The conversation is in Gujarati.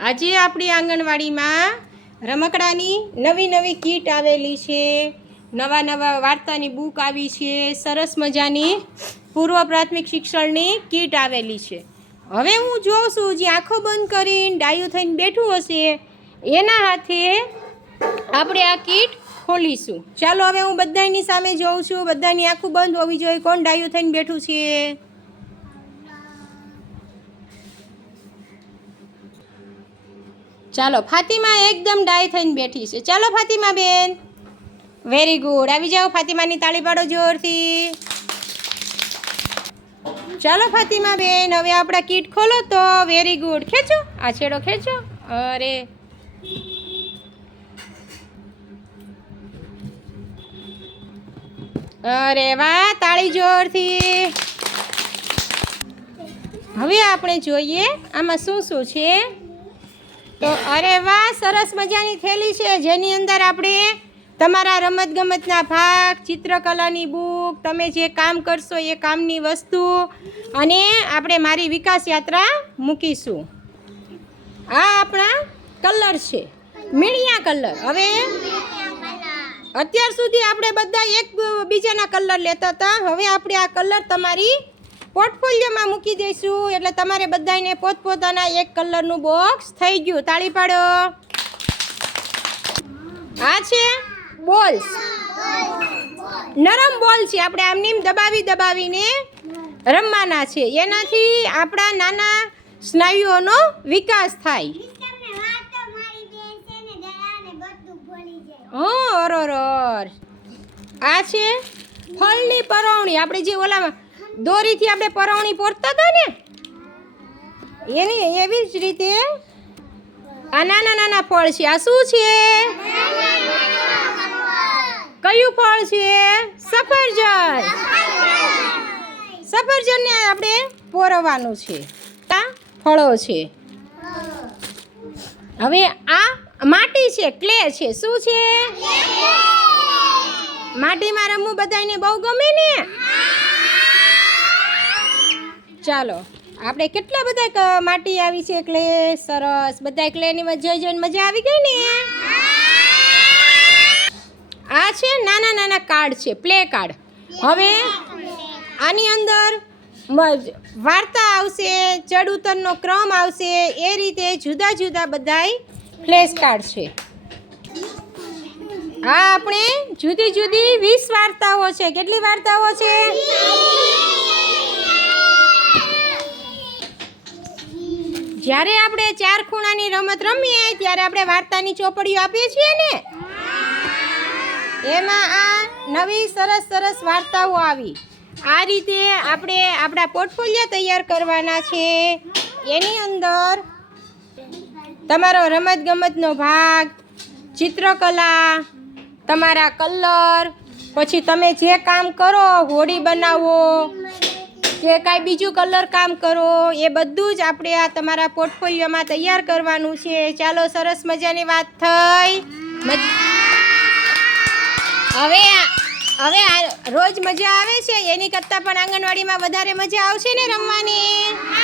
આજે આપણી આંગણવાડીમાં રમકડાની નવી નવી કીટ આવેલી છે. નવા નવા વાર્તાની બુક આવી છે. સરસ મજાની પૂર્વ પ્રાથમિક શિક્ષણની કીટ આવેલી છે. હવે હું જોઉં છું, જે આંખો બંધ કરીને ડાયું થઈને બેઠું હશે, એના હાથે આપણે આ કીટ ખોલીશું. ચાલો, હવે હું બધાની સામે જોઉં છું. બધાની આંખો બંધ હોવી જોઈએ. કોણ ડાયું થઈને બેઠું છે? ચાલો, ફાતિમા એકદમ ડાય થઈને બેઠી છે. ચાલો, ફાતિમા બેન. વેરી ગુડ આવી જાઓ ફાતિમાની તાળી પાડો જોરથી. ચાલો, ફાતિમા બેન, હવે આપણા કીટ ખોલો તો વેરી ગુડ ખેંચો. આ છેડો ખેંચો. અરે. અરે વાહ, તાળી જોરથી. હવે આપણે જોઈએ આમાં શું શું છે. તો અરે વાહ, સરસ મજાની થેલી છે. જેની અંદર આપણે તમારા રમતગમતના ભાગ, ચિત્રકલાની બુક, તમે જે કામ કરશો એ કામની વસ્તુ અને આપણે મારી વિકાસ યાત્રા મૂકીશું. આ આપણા કલર છે. મીણિયા કલર. હવે અત્યાર સુધી આપણે બધા એક બીજાના કલર લેતા હતા. હવે આપણે આ કલર તમારી પોર્ટફોલિયોમાં મૂકી દઈશું. એટલે તમારે બધાને પોતપોતાના એક કલરનું બોક્સ થઈ ગયું. તાળી પાડો. આ છે બોલ્સ. નરમ બોલ છે. આપણે આમની દબાવી દબાવીને રમવાના છે. એનાથી આપણા નાના સ્નાયુઓનો વિકાસ થાય. હં અરર આ છે ફળની પરવણી આપણે જે ઓલામાં દોરીથી આપણે પરવણી પોરતા હતા ને? એની એવી જ રીતે આ નાના નાના ફળ છે. આ શું છે? કયું ફળ છે? સફરજન. સફરજનને આપણે પોરવાનું છે. આ ફળો છે. હવે આ માટી છે ક્લે છે. શું છે? માટીમાં રમવું બધાને બહુ ગમે ને? ચાલો, આપણે કેટલા બધા માટી આવી છે? ક્લે સરસ. બધા ક્લેની મજા જોઈને મજા આવી ગઈ ને? આ છે નાના નાના કાર્ડ છે, પ્લે કાર્ડ હવે આની અંદર વાર્તા આવશે ચડ ઉતરનો ક્રમ આવશે, એ રીતે જુદા જુદા બધાય ફ્લેશ કાર્ડ છે. આ આપણે જુદી જુદી વીસ વાર્તાઓ છે. કેટલી વાર્તાઓ છે? જ્યારે આપણે ચાર ખૂણાની રમત રમીએ, ત્યારે આપણે વાર્તાની ચોપડીઓ આપીએ છીએ ને? એમાં આ નવી સરસ સરસ વાર્તાઓ આવી. આ રીતે આપણે આપણા પોર્ટફોલિયો તૈયાર કરવાના છે. એની અંદર તમારો રમતગમતનો ભાગ, ચિત્રકલા, તમારા કલર, પછી તમે જે કામ કરો, હોડી બનાવો કે કાંઈ બીજું કલર કામ કરો, એ બધું જ આપણે આ તમારા પોર્ટફોલિયોમાં તૈયાર કરવાનું છે. ચાલો, સરસ મજાની વાત થઈ. હવે હવે રોજ મજા આવે છે? એની કરતાં પણ આંગણવાડીમાં વધારે મજા આવશે ને રમવાની?